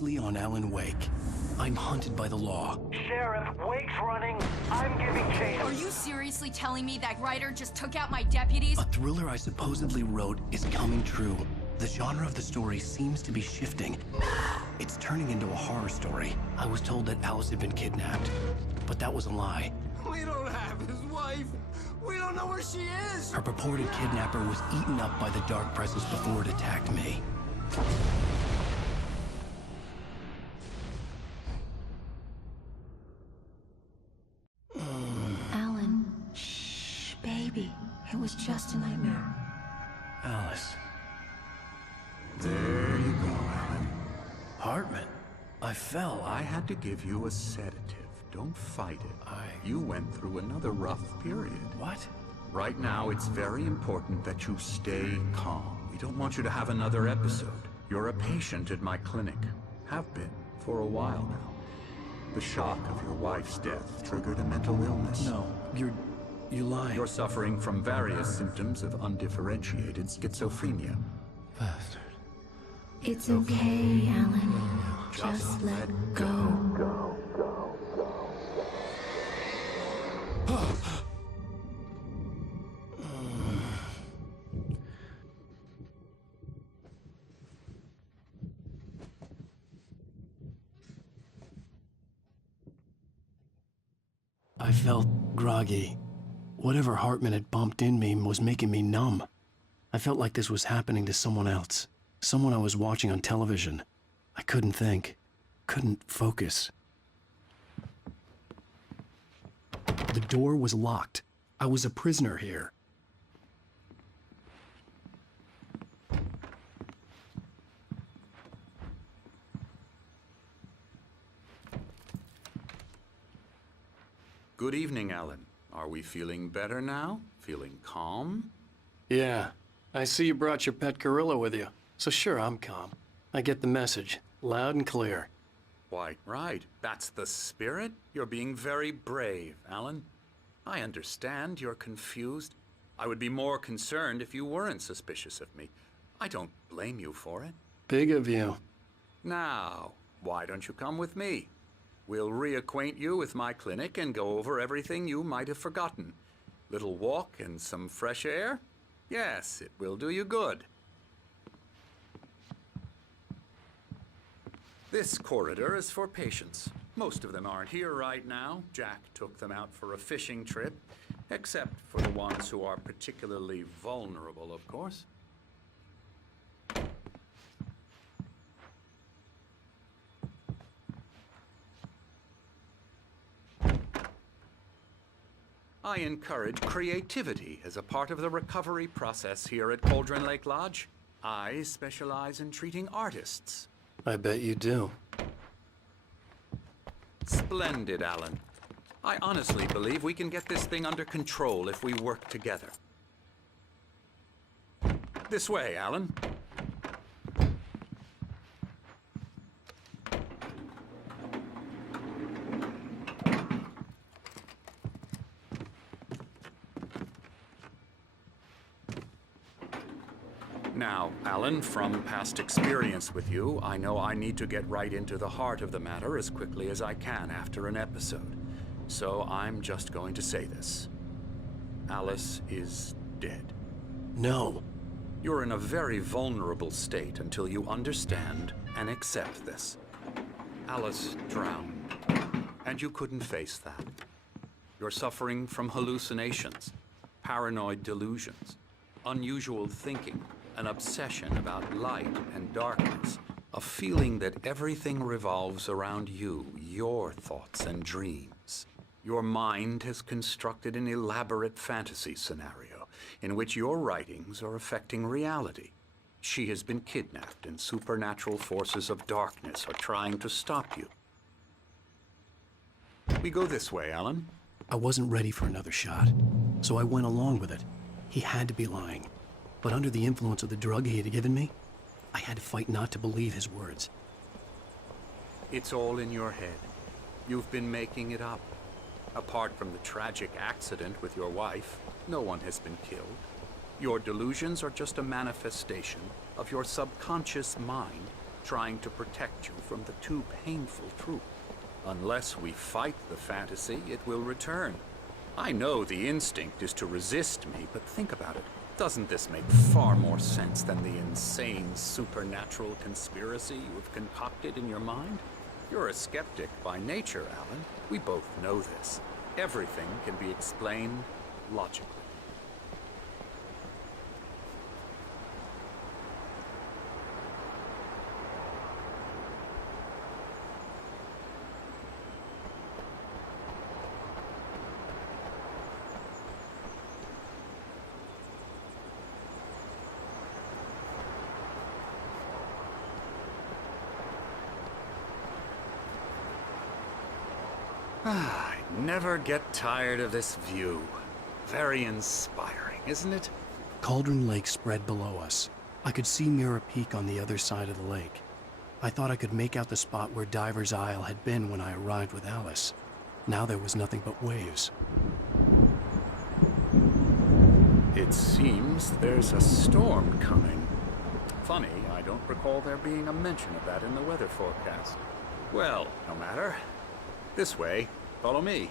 relentlessly on Alan Wake. I'm hunted by the law. Sheriff, Wake's running. I'm giving chase. Are you seriously telling me that writer just took out my deputies? A thriller I supposedly wrote is coming true. The genre of the story seems to be shifting. It's turning into a horror story. I was told that Alice had been kidnapped, but that was a lie. We don't have his wife. We don't know where she is. Her purported kidnapper was eaten up by the dark presence before it attacked me. Alan, shh, baby. It was just a nightmare. Alice. There you go, Alan. Hartman. I fell. I had to give you a sedative. Don't fight it. You went through another rough period. What? Right now, it's very important that you stay calm. We don't want you to have another episode. You're a patient at my clinic. Have been for a while now. The shock of your wife's death triggered a mental illness. No, you're lying. You're suffering from various symptoms of undifferentiated schizophrenia. Bastard. It's okay, Alan. Just let go. I felt groggy. Whatever Hartman had bumped in me was making me numb. I felt like this was happening to someone else. Someone I was watching on television. I couldn't think. Couldn't focus. The door was locked. I was a prisoner here. Good evening, Alan. Are we feeling better now? Feeling calm? Yeah. I see you brought your pet gorilla with you. So sure, I'm calm. I get the message. Loud and clear. Why, right. That's the spirit. You're being very brave, Alan. I understand you're confused. I would be more concerned if you weren't suspicious of me. I don't blame you for it. Big of you. Now, why don't you come with me? We'll reacquaint you with my clinic and go over everything you might have forgotten. Little walk and some fresh air? Yes, it will do you good. This corridor is for patients. Most of them aren't here right now. Jack took them out for a fishing trip, except for the ones who are particularly vulnerable, of course. I encourage creativity as a part of the recovery process here at Cauldron Lake Lodge. I specialize in treating artists. I bet you do. Splendid, Alan. I honestly believe we can get this thing under control if we work together. This way, Alan. Now, Alan, from past experience with you, I know I need to get right into the heart of the matter as quickly as I can after an episode. So I'm just going to say this. Alice is dead. No. You're in a very vulnerable state until you understand and accept this. Alice drowned, and you couldn't face that. You're suffering from hallucinations, paranoid delusions, unusual thinking, an obsession about light and darkness, a feeling that everything revolves around you, your thoughts and dreams. Your mind has constructed an elaborate fantasy scenario in which your writings are affecting reality. She has been kidnapped and supernatural forces of darkness are trying to stop you. We go this way, Alan. I wasn't ready for another shot, so I went along with it. He had to be lying. But under the influence of the drug he had given me, I had to fight not to believe his words. It's all in your head. You've been making it up. Apart from the tragic accident with your wife, no one has been killed. Your delusions are just a manifestation of your subconscious mind trying to protect you from the too painful truth. Unless we fight the fantasy, it will return. I know the instinct is to resist me, but think about it. Doesn't this make far more sense than the insane supernatural conspiracy you've concocted in your mind? You're a skeptic by nature, Alan. We both know this. Everything can be explained logically. I never get tired of this view. Very inspiring, isn't it? Cauldron Lake spread below us. I could see Mirror Peak on the other side of the lake. I thought I could make out the spot where Diver's Isle had been when I arrived with Alice. Now there was nothing but waves. It seems there's a storm coming. Funny, I don't recall there being a mention of that in the weather forecast. Well, no matter. This way. Follow me.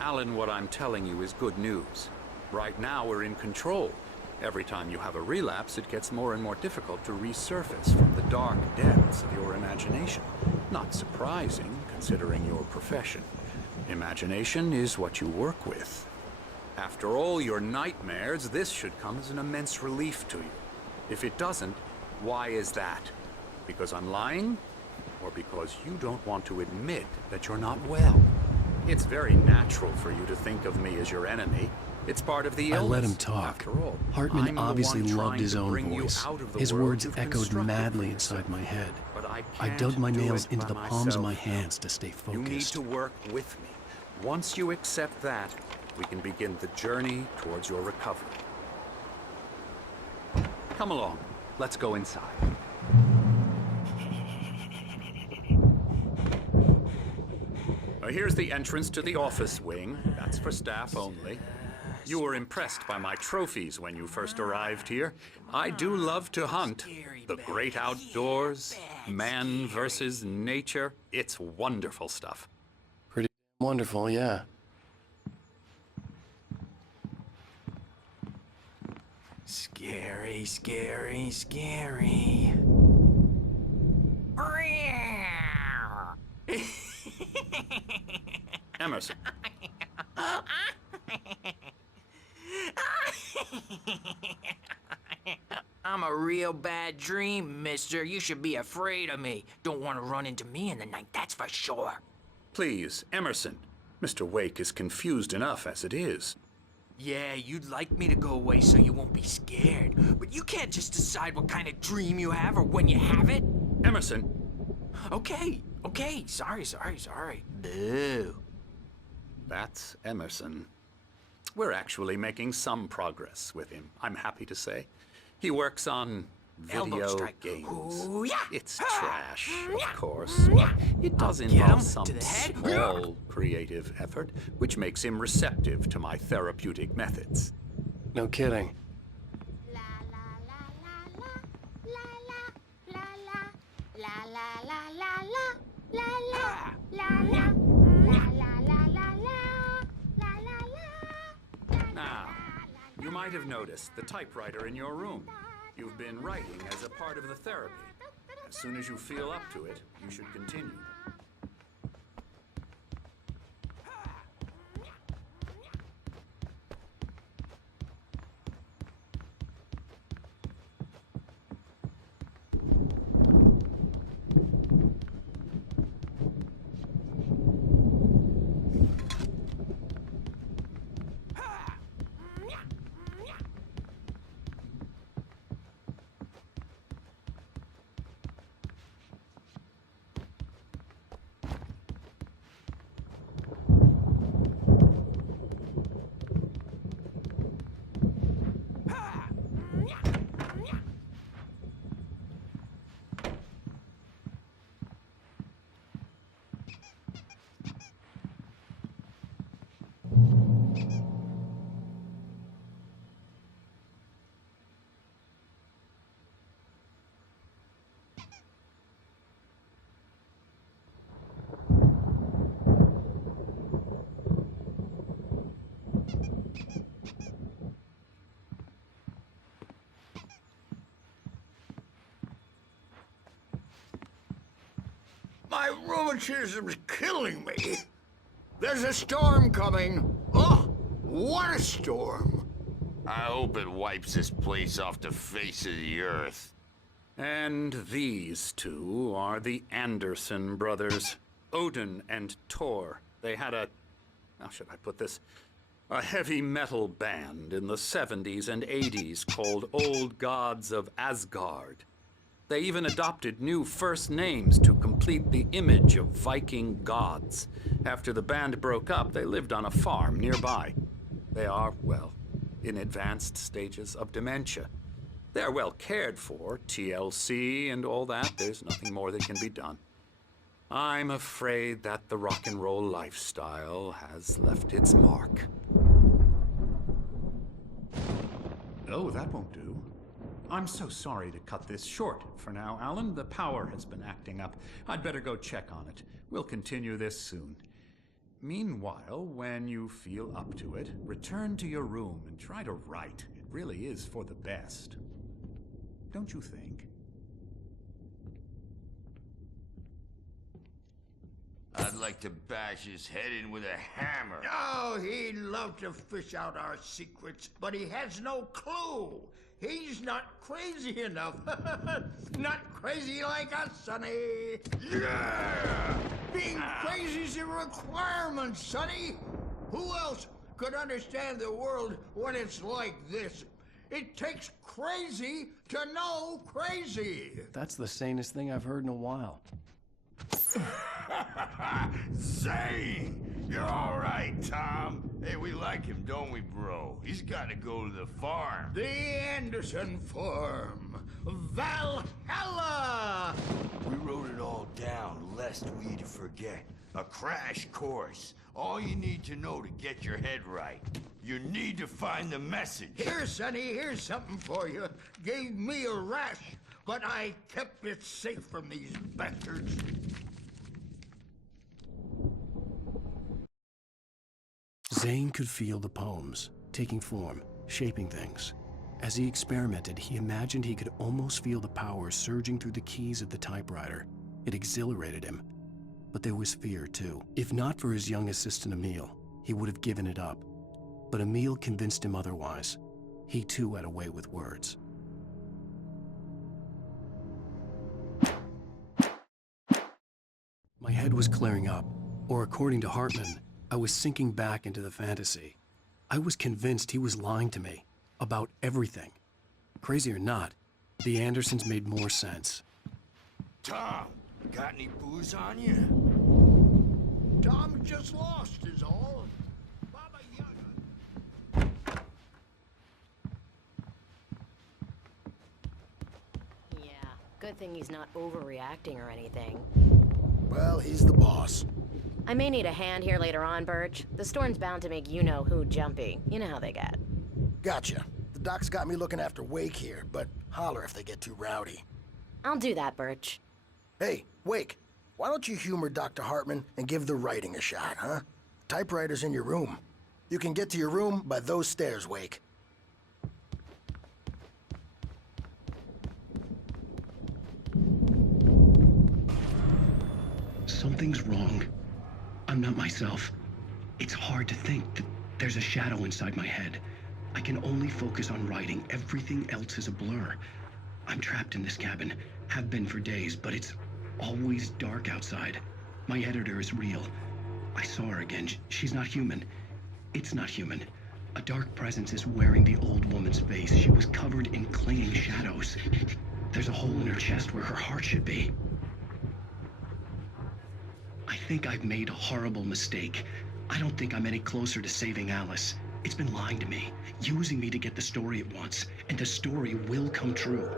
Alan, what I'm telling you is good news. Right now, we're in control. Every time you have a relapse, it gets more and more difficult to resurface from the dark depths of your imagination. Not surprising, considering your profession. Imagination is what you work with. After all your nightmares, this should come as an immense relief to you. If it doesn't, why is that? Because I'm lying? Or because you don't want to admit that you're not well? It's very natural for you to think of me as your enemy. It's part of the illness. I let him talk. After all, Hartman I'm obviously the one loved trying his to own bring you voice. out of the His world words you've echoed constructed madly for inside yourself. my head. But I I can't dug my do nails it into by the palms of my myself. hands to stay focused. You need to work with me. Once you accept that, we can begin the journey towards your recovery. Come along. Let's go inside. Here's the entrance to the office wing. That's for staff only. You were impressed by my trophies when you first arrived here. I do love to hunt. The great outdoors, man versus nature. It's wonderful stuff. Pretty wonderful, yeah. Scary, scary, scary. Emerson. I'm a real bad dream, mister. You should be afraid of me. Don't want to run into me in the night, that's for sure. Please, Emerson. Mr. Wake is confused enough as it is. Yeah, you'd like me to go away so you won't be scared. But you can't just decide what kind of dream you have or when you have it. Emerson. Okay. Sorry. Boo. That's Emerson. We're actually making some progress with him, I'm happy to say. He works on Elbow video strike. games. Ooh, yeah. It's trash, of course, but it does Get involve him some to the head. small creative effort, which makes him receptive to my therapeutic methods. No kidding. Now, you might have noticed the typewriter in your room. You've been writing as a part of the therapy. As soon as you feel up to it, you should continue. My rheumatism's killing me. There's a storm coming. Oh, what a storm. I hope it wipes this place off the face of the earth. And these two are the Anderson brothers, Odin and Tor. They had how should I put this? A heavy metal band in the 70s and 80s called Old Gods of Asgard. They even adopted new first names to complete the image of Viking gods. After the band broke up, they lived on a farm nearby. They are, well, in advanced stages of dementia. They're well cared for, TLC and all that. There's nothing more that can be done. I'm afraid that the rock and roll lifestyle has left its mark. Oh, that won't do. I'm so sorry to cut this short for now, Alan. The power has been acting up. I'd better go check on it. We'll continue this soon. Meanwhile, when you feel up to it, return to your room and try to write. It really is for the best. Don't you think? I'd like to bash his head in with a hammer. Oh, he'd love to fish out our secrets, but he has no clue. He's not crazy enough. Not crazy like us, Sonny. Yeah! Being crazy's a requirement, Sonny. Who else could understand the world when it's like this? It takes crazy to know crazy. That's the sanest thing I've heard in a while. Zane! You're all right, Tom. Hey, we like him, don't we, bro? He's got to go to the farm. The Anderson farm. Valhalla! We wrote it all down, lest we forget. A crash course. All you need to know to get your head right. You need to find the message. Here, Sonny, here's something for you. Gave me a rash, but I kept it safe from these bastards. Zane could feel the poems, taking form, shaping things. As he experimented, he imagined he could almost feel the power surging through the keys of the typewriter. It exhilarated him. But there was fear, too. If not for his young assistant Emil, he would have given it up. But Emil convinced him otherwise. He, too, had a way with words. My head was clearing up, or according to Hartman, I was sinking back into the fantasy. I was convinced he was lying to me about everything. Crazy or not, the Andersons made more sense. Tom, got any booze on you? Tom just lost is all. Baba Yaga. Yeah, good thing he's not overreacting or anything. Well, he's the boss. I may need a hand here later on, Birch. The storm's bound to make you-know-who jumpy. You know how they get. Gotcha. The doc's got me looking after Wake here, but holler if they get too rowdy. I'll do that, Birch. Hey, Wake, why don't you humor Dr. Hartman and give the writing a shot, huh? Typewriter's in your room. You can get to your room by those stairs, Wake. Something's wrong. I'm not myself. It's hard to think that there's a shadow inside my head. I can only focus on writing. Everything else is a blur. I'm trapped in this cabin, have been for days, but it's always dark outside. My editor is real. I saw her again. She's not human. It's not human. A dark presence is wearing the old woman's face. She was covered in clinging shadows. There's a hole in her chest where her heart should be. I think I've made a horrible mistake. I don't think I'm any closer to saving Alice. It's been lying to me, using me to get the story it wants, and the story will come true.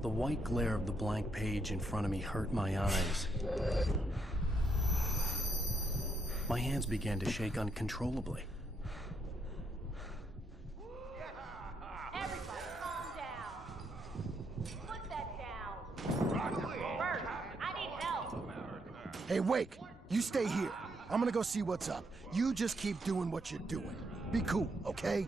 The white glare of the blank page in front of me hurt my eyes. My hands began to shake uncontrollably. Hey, Wake, you stay here. I'm gonna go see what's up. You just keep doing what you're doing. Be cool, okay?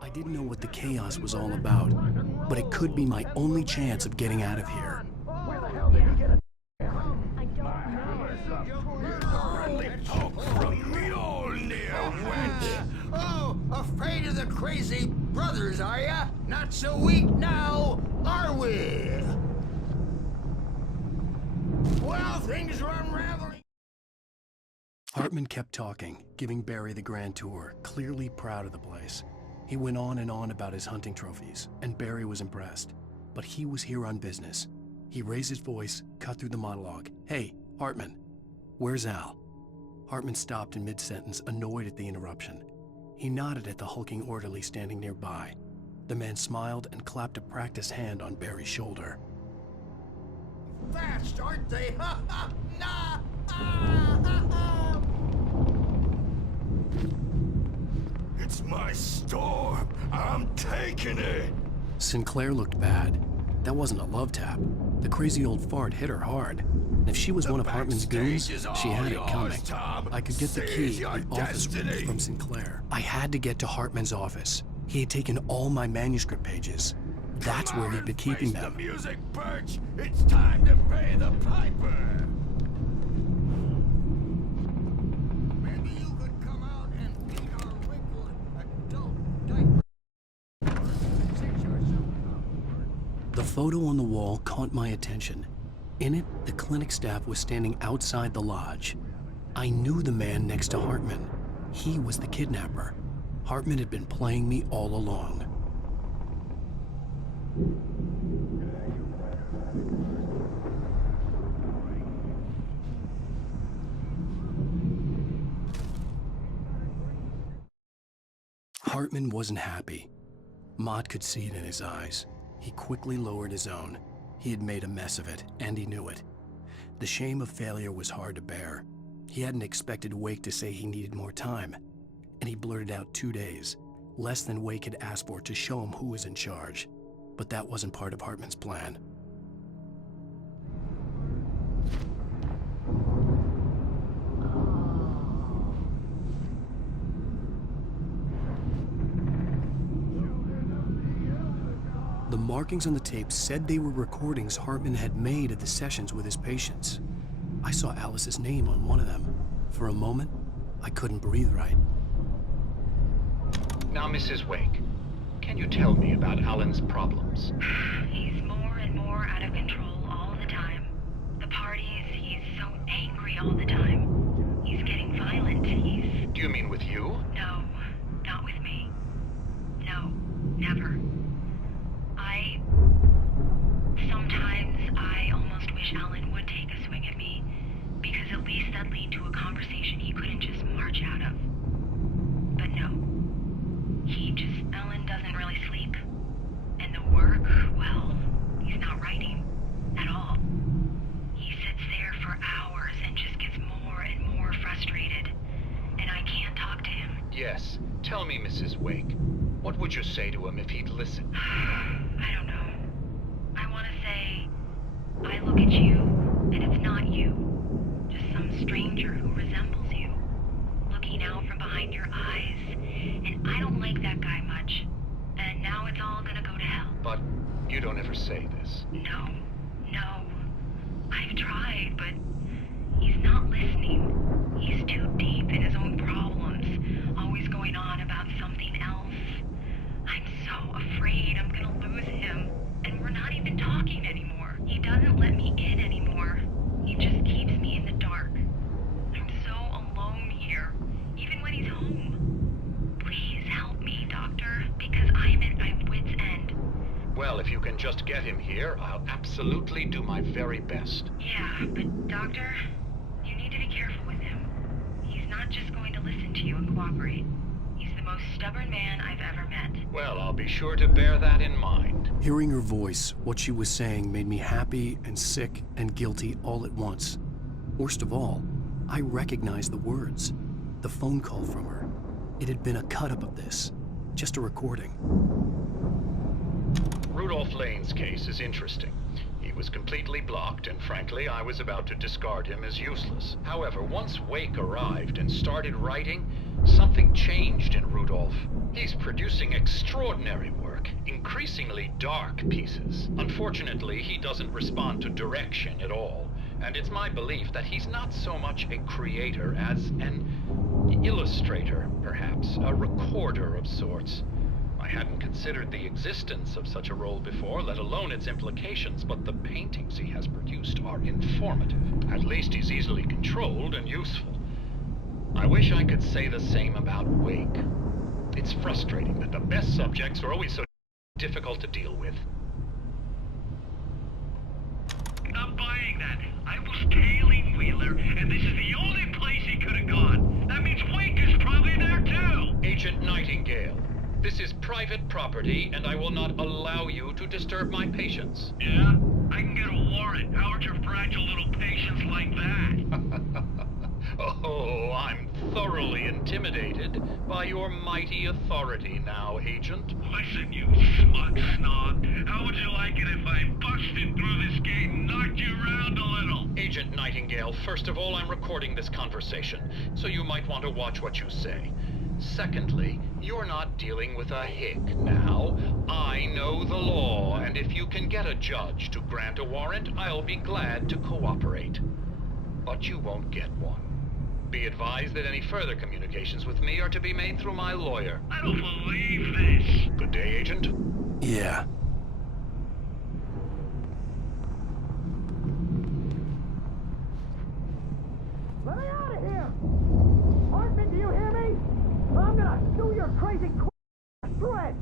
I didn't know what the chaos was all about, but it could be my only chance of getting out of here. Where the hell did he get it? I don't know. Oh, afraid of the crazy brothers, are ya? Not so weak now, are we? Well, things are unraveling. Hartman kept talking, giving Barry the grand tour, clearly proud of the place. He went on and on about his hunting trophies, and Barry was impressed. But he was here on business. He raised his voice, cut through the monologue. Hey, Hartman, where's Al? Hartman stopped in mid-sentence, annoyed at the interruption. He nodded at the hulking orderly standing nearby. The man smiled and clapped a practiced hand on Barry's shoulder. Fast, aren't they? Ha ha! Nah! It's my storm. I'm taking it. Sinclair looked bad. That wasn't a love tap. The crazy old fart hit her hard. And if she was one of Hartman's goons, she had it coming. I could get the key to the office room from Sinclair. I had to get to Hartman's office. He had taken all my manuscript pages. That's where he'd been keeping them. The music, Birch. It's time to pay the piper. Maybe you could come out and beat our wrinkled adult diaper. The photo on the wall caught my attention. In it, the clinic staff was standing outside the lodge. I knew the man next to Hartman. He was the kidnapper. Hartman had been playing me all along. Hartman wasn't happy. Mott could see it in his eyes. He quickly lowered his own. He had made a mess of it, and he knew it. The shame of failure was hard to bear. He hadn't expected Wake to say he needed more time, and he blurted out 2 days, less than Wake had asked for to show him who was in charge. But that wasn't part of Hartman's plan. The markings on the tape said they were recordings Hartman had made of the sessions with his patients. I saw Alice's name on one of them. For a moment, I couldn't breathe right. Now, Mrs. Wake, can you tell me about Alan's problems? He's more and more out of control all the time. The parties, he's so angry all the time. He's getting violent. Do you mean with you? No, not with me. No, never. Sometimes I almost wish Alan would take a swing at me, because at least that'd lead to a conversation he couldn't just march out of. But no. Alan doesn't really sleep. And the work, well, he's not writing at all. He sits there for hours and just gets more and more frustrated. And I can't talk to him. Yes. Tell me, Mrs. Wake, what would you say to him if he'd listen? I don't know. I want to say, I look at you, and it's not you. Just some stranger who resembles you. Looking out from behind your eyes, and I don't like that guy much. And now it's all gonna go to hell. But you don't ever say this. No. I've tried, but he's not listening. He's too deep in his own problems, always going on about something else. I'm so afraid I'm gonna lose him, and we're not even talking anymore. He doesn't let me in anymore. He just keeps me in the dark. I'm so alone here, even when he's home. Please help me, Doctor, because I'm at my wit's end. Well, if you can just get him here, I'll absolutely do my very best. Yeah, but Doctor, you need to be careful with him. He's not just going to listen to you and cooperate. He's the most stubborn man I've ever met. Well, I'll be sure to bear that in mind. Hearing her voice, what she was saying made me happy and sick and guilty all at once. Worst of all, I recognized the words. The phone call from her. It had been a cut-up of this. Just a recording. Rudolph Lane's case is interesting. He was completely blocked, and frankly, I was about to discard him as useless. However, once Wake arrived and started writing, something changed in Rudolph. He's producing extraordinary work, increasingly dark pieces. Unfortunately, he doesn't respond to direction at all, and it's my belief that he's not so much a creator as an illustrator, perhaps, a recorder of sorts. I hadn't considered the existence of such a role before, let alone its implications, but the paintings he has produced are informative. At least he's easily controlled and useful. I wish I could say the same about Wake. It's frustrating that the best subjects are always so difficult to deal with. I'm buying that. I was tailing Wheeler, and this is the only place he could have gone. That means Wake is probably there too! Agent Nightingale, this is private property, and I will not allow you to disturb my patients. Yeah? I can get a warrant. How would your fragile little patience like that? Oh, I'm thoroughly intimidated by your mighty authority now, Agent. Listen, you smug snob. How would you like it if I busted through this gate and knocked you around a little? Agent Nightingale, first of all, I'm recording this conversation, so you might want to watch what you say. Secondly, you're not dealing with a hick now. I know the law, and if you can get a judge to grant a warrant, I'll be glad to cooperate. But you won't get one. Be advised that any further communications with me are to be made through my lawyer. I don't believe this. Good day, Agent. Yeah. Let me out of here! Hartman, do you hear me? I'm gonna sue your crazy shreds!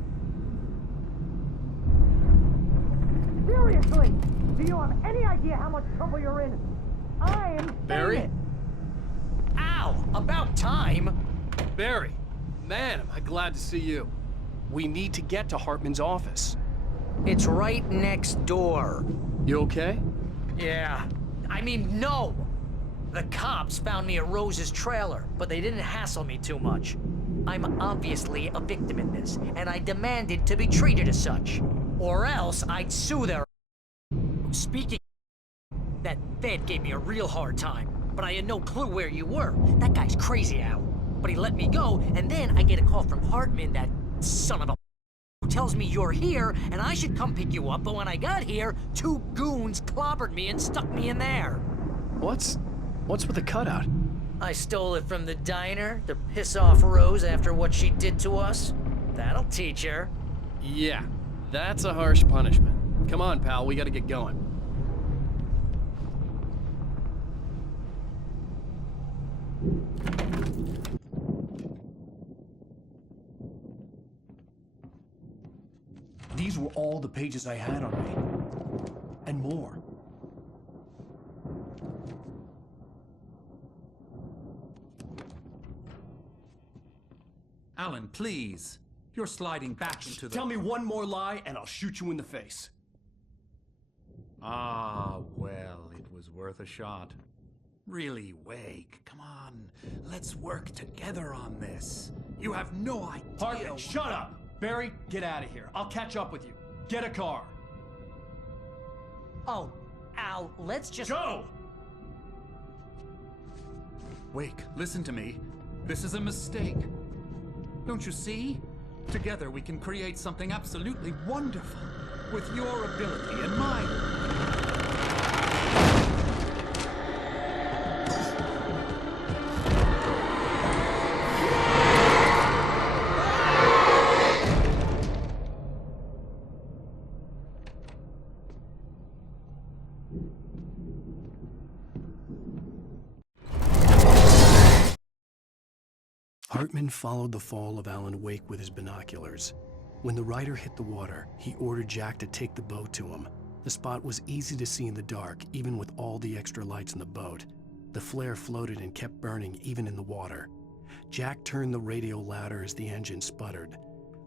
Seriously! Do you have any idea how much trouble you're in? I'm Barry? famous. Ow! About time! Barry, man, am I glad to see you. We need to get to Hartman's office. It's right next door. You okay? Yeah. I mean, no! The cops found me at Rose's trailer, but they didn't hassle me too much. I'm obviously a victim in this, and I demanded to be treated as such. Or else I'd sue their... Speaking of, that Fed gave me a real hard time, but I had no clue where you were. That guy's crazy, Al. But he let me go, and then I get a call from Hartman, that son of a... who tells me you're here, and I should come pick you up, but when I got here, 2 goons clobbered me and stuck me in there. What's with the cutout? I stole it from the diner to piss off Rose after what she did to us. That'll teach her. Yeah, that's a harsh punishment. Come on, pal, we gotta get going. These were all the pages I had on me. And more. Alan, please. You're sliding back into the... Tell me one more lie and I'll shoot you in the face. Ah, well, it was worth a shot. Really, Wake, come on. Let's work together on this. You have no idea... Hartman, shut up! Barry, get out of here. I'll catch up with you. Get a car. Oh, Al, let's just... Go! Wake, listen to me. This is a mistake. Don't you see? Together we can create something absolutely wonderful. With your ability and mine. Hartman followed the fall of Alan Wake with his binoculars. When the rider hit the water, he ordered Jack to take the boat to him. The spot was easy to see in the dark, even with all the extra lights in the boat. The flare floated and kept burning even in the water. Jack turned the radio louder as the engine sputtered.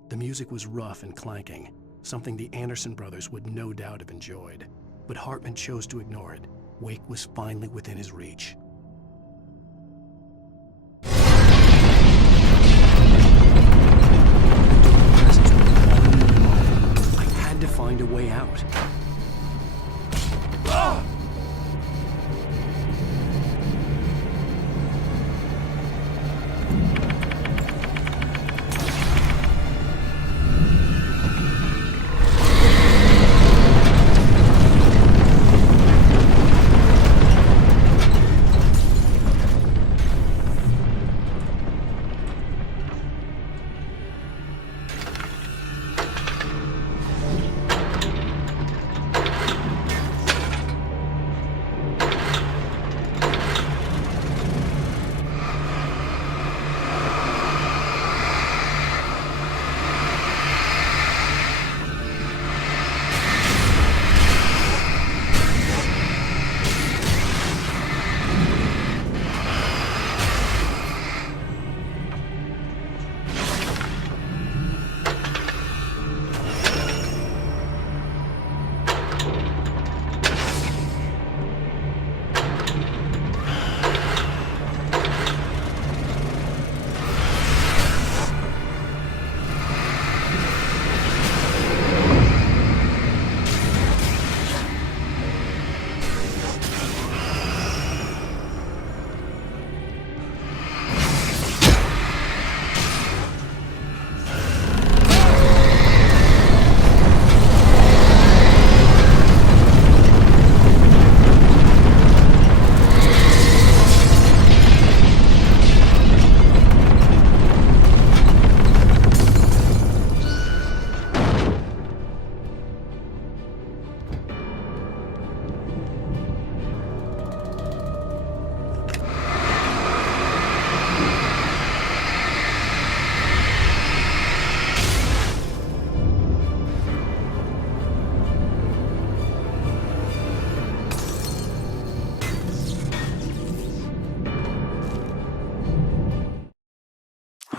The music was rough and clanking, something the Anderson brothers would no doubt have enjoyed. But Hartman chose to ignore it. Wake was finally within his reach. I had to find a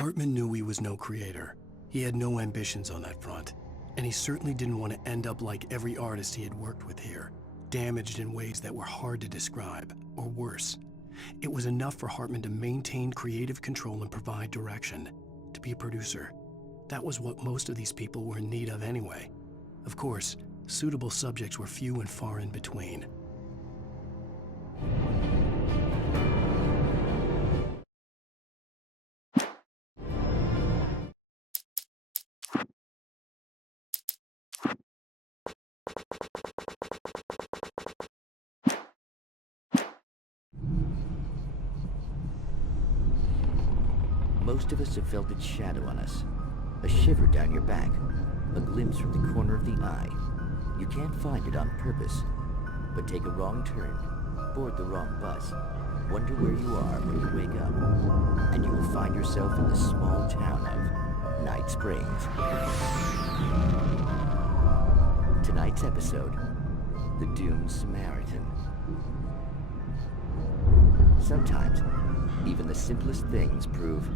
Hartman knew he was no creator. He had no ambitions on that front. And he certainly didn't want to end up like every artist he had worked with here, damaged in ways that were hard to describe, or worse. It was enough for Hartman to maintain creative control and provide direction, to be a producer. That was what most of these people were in need of anyway. Of course, suitable subjects were few and far in between. Most of us have felt its shadow on us. A shiver down your back. A glimpse from the corner of the eye. You can't find it on purpose. But take a wrong turn, board the wrong bus, wonder where you are when you wake up, and you will find yourself in the small town of Night Springs. Tonight's episode, The Doomed Samaritan. Sometimes, even the simplest things prove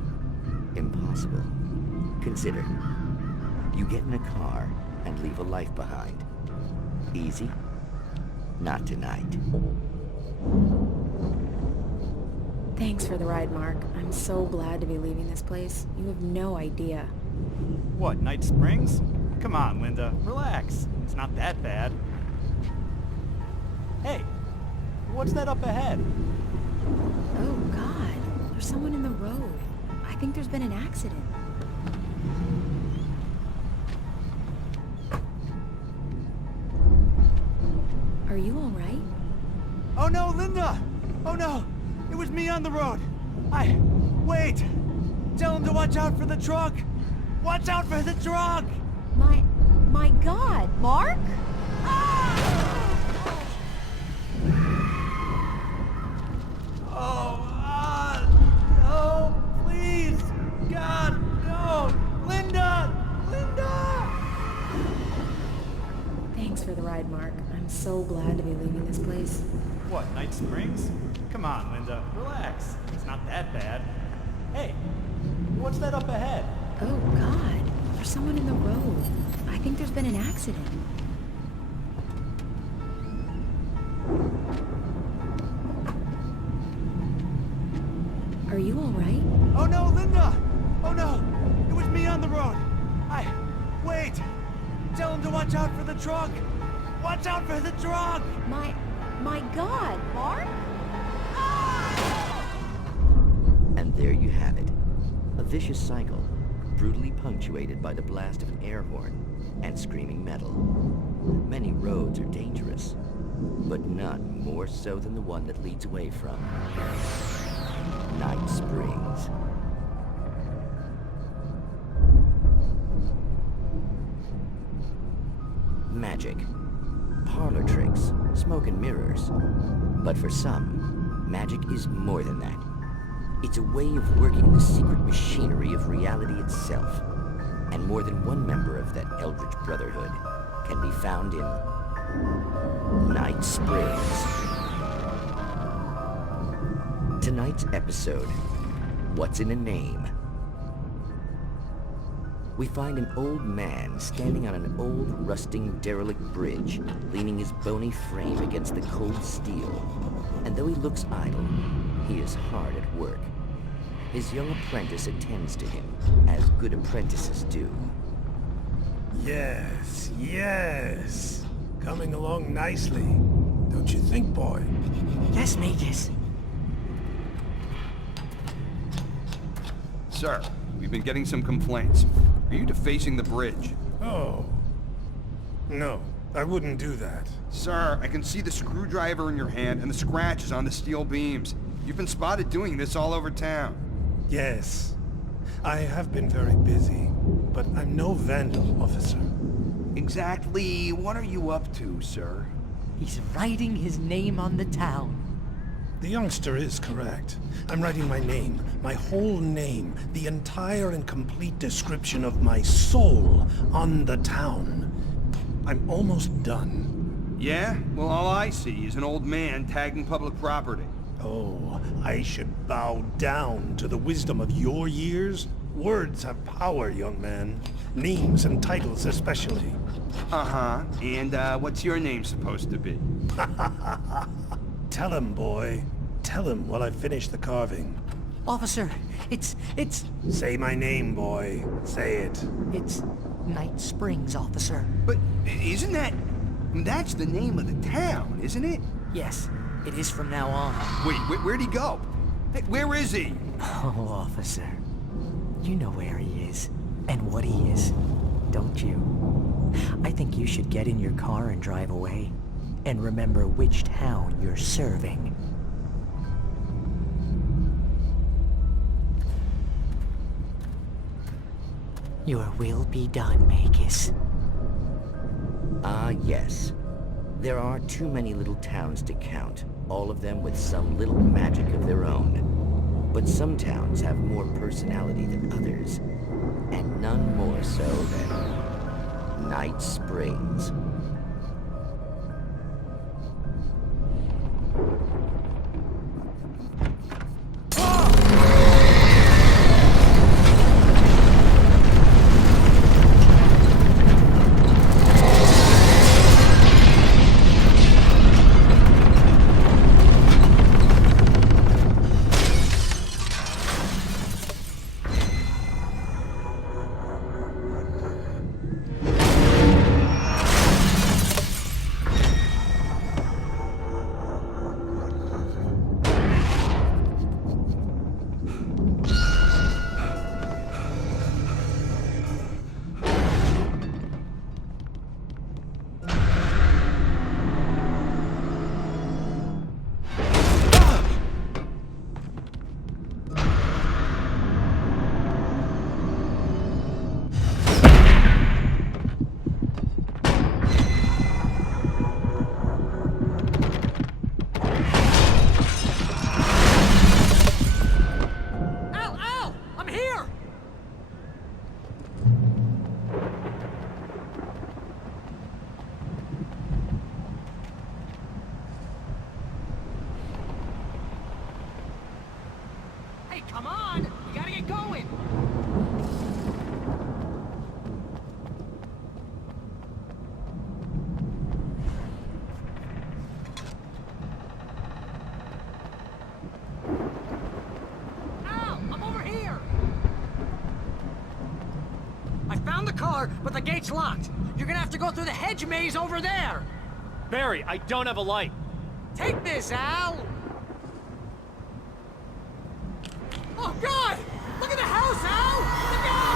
impossible. Consider, you get in a car and leave a life behind. Easy? Not tonight. Thanks for the ride, Mark. I'm so glad to be leaving this place. You have no idea. What, Night Springs? Come on, Linda. Relax. It's not that bad. Hey, what's that up ahead? Oh, God. There's someone in the road. I think there's been an accident. Are you all right? Oh no, Linda! Oh no! It was me on the road! Wait! Tell him to watch out for the truck! Watch out for the truck! My God, Mark? No, please! God, no! Linda! Linda! Thanks for the ride, Mark. I'm so glad to be leaving this place. What, Night Springs? Come on, Linda. Relax. It's not that bad. Hey, what's that up ahead? Oh, God. There's someone in the road. I think there's been an accident. Are you all right? Oh no, Linda! Oh no! It was me on the road! Wait! Tell him to watch out for the truck! Watch out for the truck! My God, Mark? And there you have it. A vicious cycle, brutally punctuated by the blast of an air horn and screaming metal. Many roads are dangerous, but none more so than the one that leads away from Night Springs. Magic, parlor tricks, smoke and mirrors. But for some, magic is more than that. It's a way of working the secret machinery of reality itself. And more than one member of that eldritch brotherhood can be found in Night Springs. Tonight's episode, What's in a Name? We find an old man standing on an old, rusting, derelict bridge, leaning his bony frame against the cold steel. And though he looks idle, he is hard at work. His young apprentice attends to him, as good apprentices do. Yes, yes. Coming along nicely. Don't you think, boy? Yes, Magus. Sir, we've been getting some complaints. Are you defacing the bridge? Oh. No, I wouldn't do that. Sir, I can see the screwdriver in your hand and the scratches on the steel beams. You've been spotted doing this all over town. Yes. I have been very busy, but I'm no vandal, officer. Exactly what are you up to, sir? He's writing his name on the town. The youngster is correct. I'm writing my name, my whole name, the entire and complete description of my soul on the town. I'm almost done. Yeah? Well, all I see is an old man tagging public property. Oh, I should bow down to the wisdom of your years? Words have power, young man. Names and titles especially. Uh-huh. And, what's your name supposed to be? Tell him, boy. Tell him while I finish the carving. Officer, it's... Say my name, boy. Say it. It's Night Springs, officer. But isn't that... That's the name of the town, isn't it? Yes, it is from now on. Wait, where'd he go? Hey, where is he? Oh, officer. You know where he is, and what he is, don't you? I think you should get in your car and drive away, and remember which town you're serving. Your will be done, Magus. Ah, yes. There are too many little towns to count, all of them with some little magic of their own. But some towns have more personality than others, and none more so than Night Springs. Come on! You gotta get going! Al! I'm over here! I found the car, but the gate's locked. You're gonna have to go through the hedge maze over there! Barry, I don't have a light. Take this, Al! Oh, God! Look at the house, Al! Look out!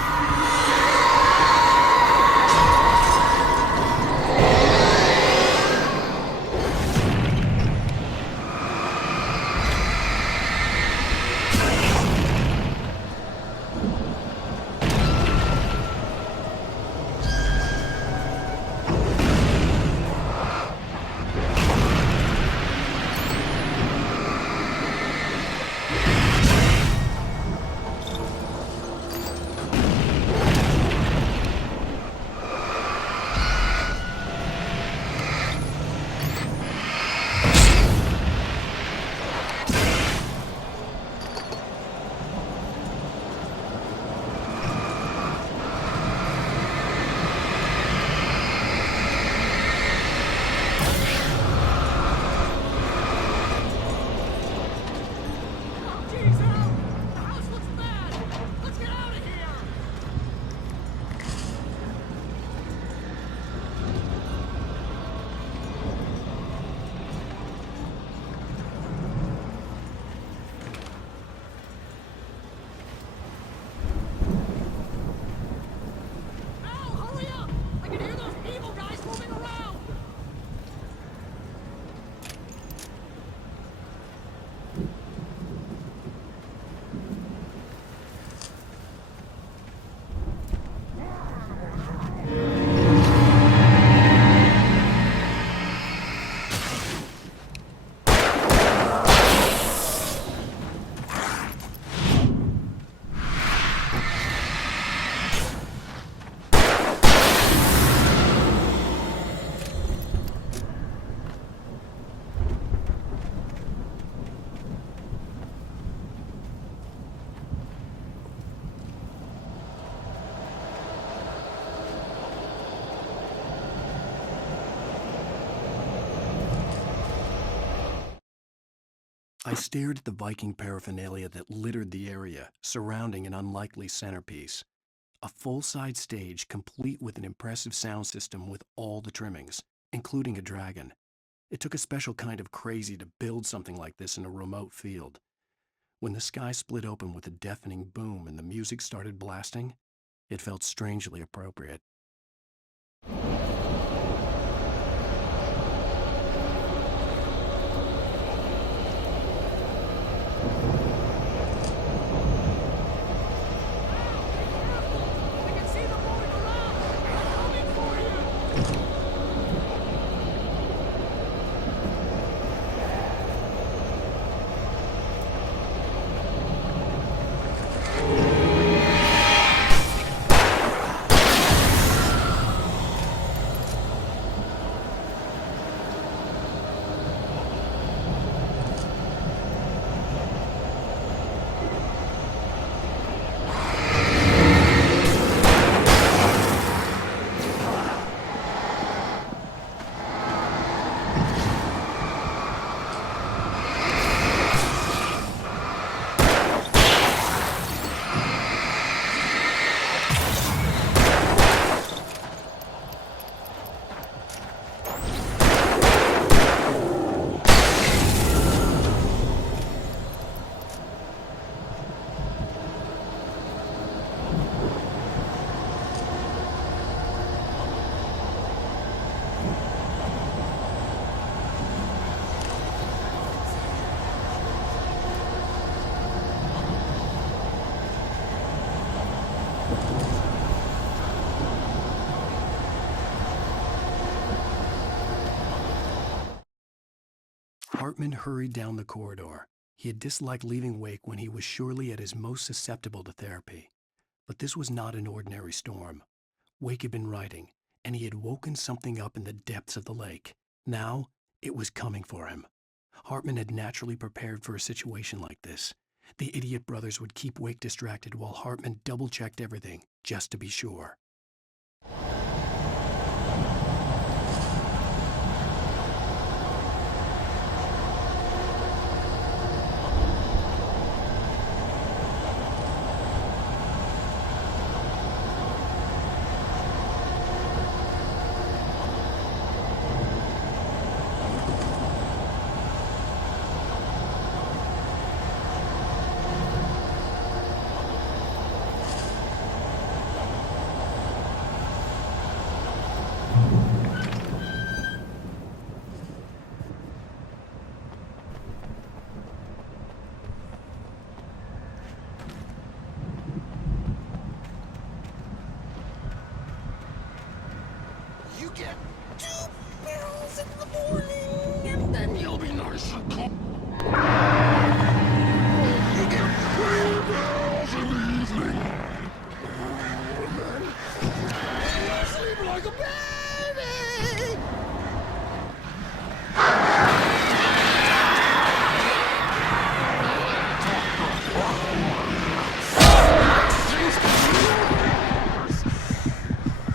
I stared at the Viking paraphernalia that littered the area, surrounding an unlikely centerpiece. A full-size stage complete with an impressive sound system with all the trimmings, including a dragon. It took a special kind of crazy to build something like this in a remote field. When the sky split open with a deafening boom and the music started blasting, it felt strangely appropriate. Hartman hurried down the corridor. He had disliked leaving Wake when he was surely at his most susceptible to therapy. But this was not an ordinary storm. Wake had been writing, and he had woken something up in the depths of the lake. Now, it was coming for him. Hartman had naturally prepared for a situation like this. The idiot brothers would keep Wake distracted while Hartman double-checked everything, just to be sure. You get 2 barrels in the morning, and then you'll be nice and calm. You get 3 barrels in the evening. And then you sleep like a baby.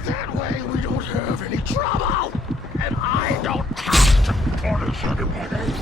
That way we don't have any trouble, and I don't have to punish anybody.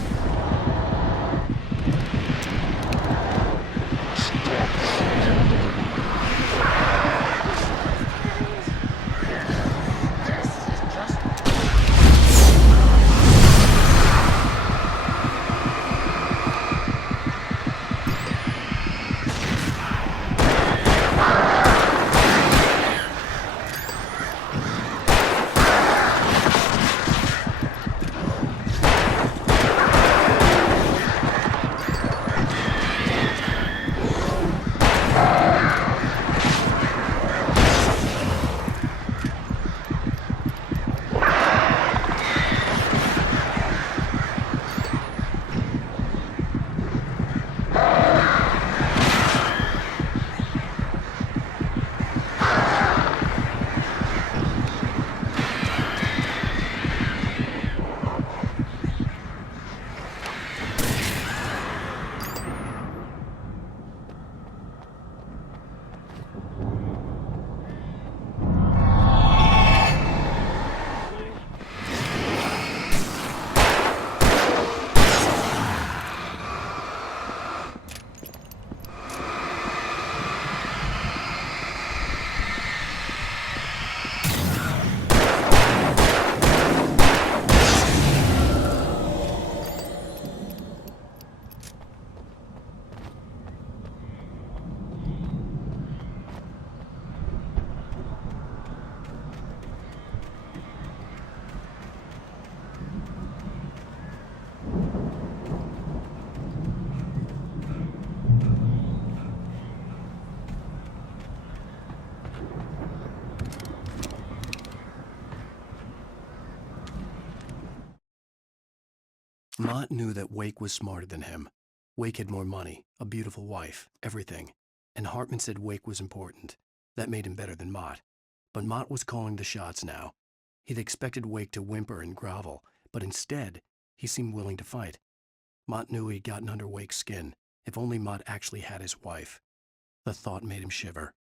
Mott knew that Wake was smarter than him. Wake had more money, a beautiful wife, everything. And Hartman said Wake was important. That made him better than Mott. But Mott was calling the shots now. He'd expected Wake to whimper and grovel, but instead, he seemed willing to fight. Mott knew he'd gotten under Wake's skin. If only Mott actually had his wife. The thought made him shiver.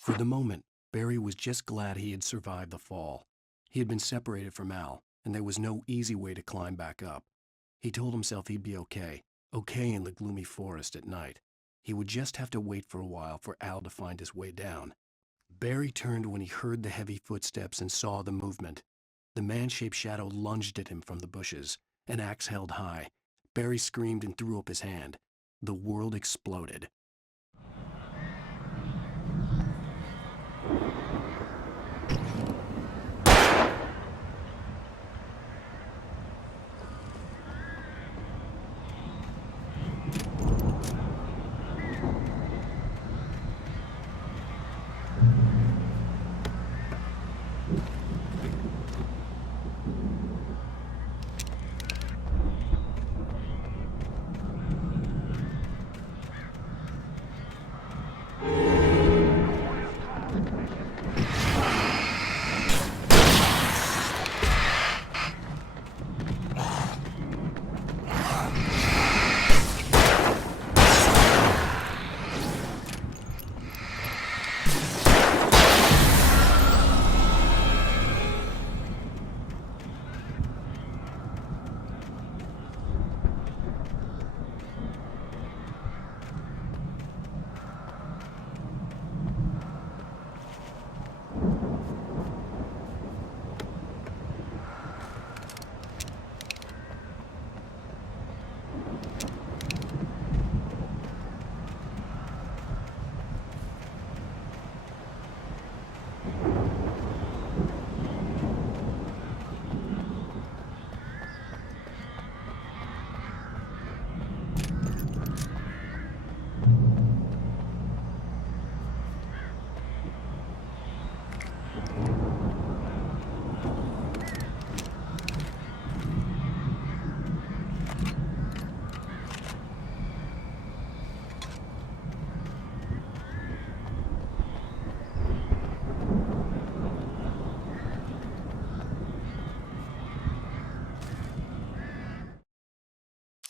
For the moment, Barry was just glad he had survived the fall. He had been separated from Al, and there was no easy way to climb back up. He told himself he'd be okay in the gloomy forest at night. He would just have to wait for a while for Al to find his way down. Barry turned when he heard the heavy footsteps and saw the movement. The man-shaped shadow lunged at him from the bushes, an axe held high. Barry screamed and threw up his hand. The world exploded.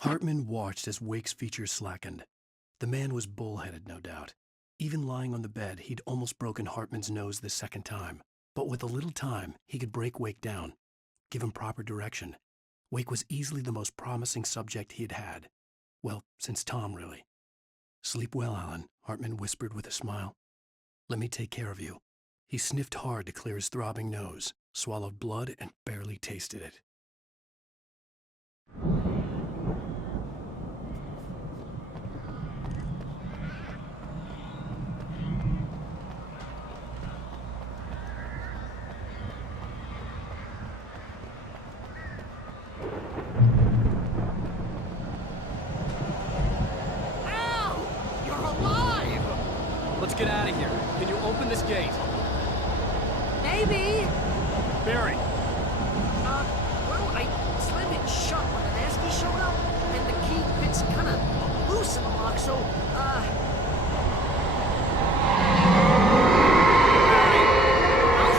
Hartman watched as Wake's features slackened. The man was bullheaded, no doubt. Even lying on the bed, he'd almost broken Hartman's nose the second time. But with a little time, he could break Wake down, give him proper direction. Wake was easily the most promising subject he had had. Well, since Tom, really. Sleep well, Alan, Hartman whispered with a smile. Let me take care of you. He sniffed hard to clear his throbbing nose, swallowed blood, and barely tasted it. Let's get out of here. Can you open this gate? Maybe. Barry. Well, I slammed it shut when the nasty showed up, and the key fits kind of loose in the lock, so, I'll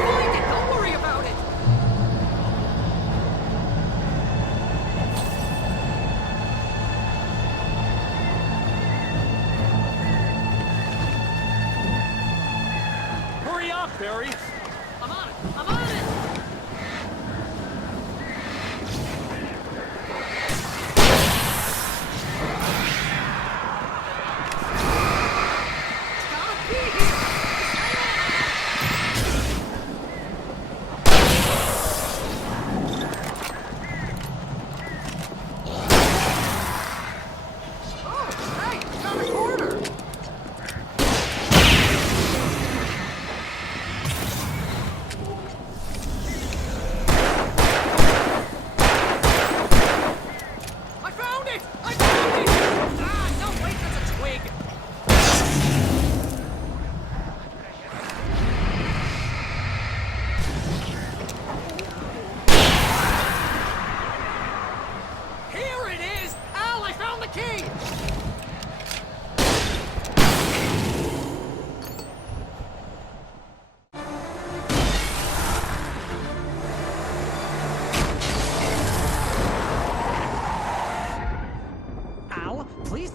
find it. Don't worry about it. Hurry up, Barry. I'm on it. I'm on it.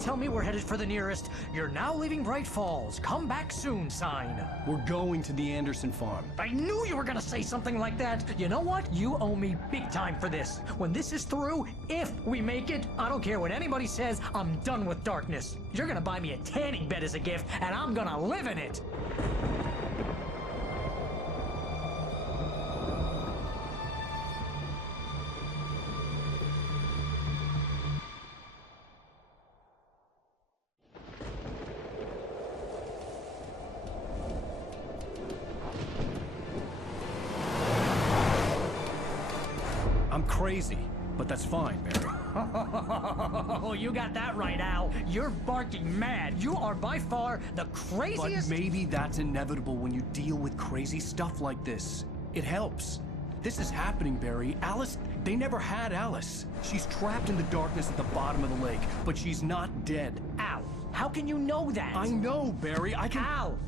Tell me we're headed for the nearest "You're now leaving Bright Falls. Come back soon" sign. We're going to the Anderson farm. I knew you were gonna say something like that. You know what? You owe me big time for this. When this is through, if we make it, I don't care what anybody says, I'm done with darkness. You're gonna buy me a tanning bed as a gift, and I'm gonna live in it. I'm crazy, but that's fine, Barry. Oh, you got that right, Al. You're barking mad. You are by far the craziest— But maybe that's inevitable when you deal with crazy stuff like this. It helps. This is happening, Barry. Alice, they never had Alice. She's trapped in the darkness at the bottom of the lake, but she's not dead. Al, how can you know that? I know, Barry. I can— Al,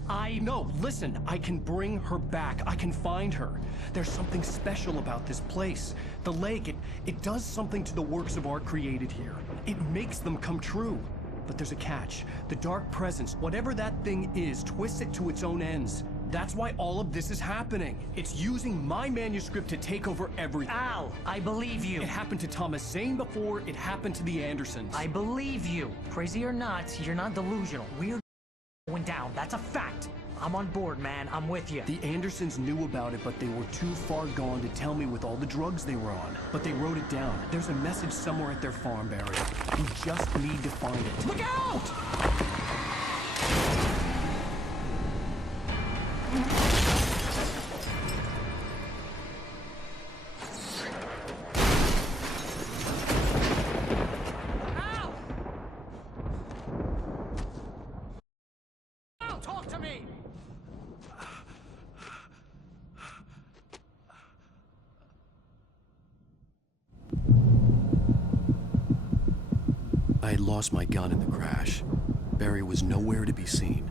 No, listen. I can bring her back. I can find her. There's something special about this place. The lake, it does something to the works of art created here. It makes them come true. But there's a catch. The dark presence, whatever that thing is, twists it to its own ends. That's why all of this is happening. It's using my manuscript to take over everything. Al, I believe you. It happened to Thomas Zane before. It happened to the Andersons. I believe you. Crazy or not, you're not delusional. We're going down. That's a fact. I'm on board, man. I'm with you. The Andersons knew about it, but they were too far gone to tell me with all the drugs they were on. But they wrote it down. There's a message somewhere at their farm, Barry. We just need to find it. Look out! Talk to me! I had lost my gun in the crash. Barry was nowhere to be seen.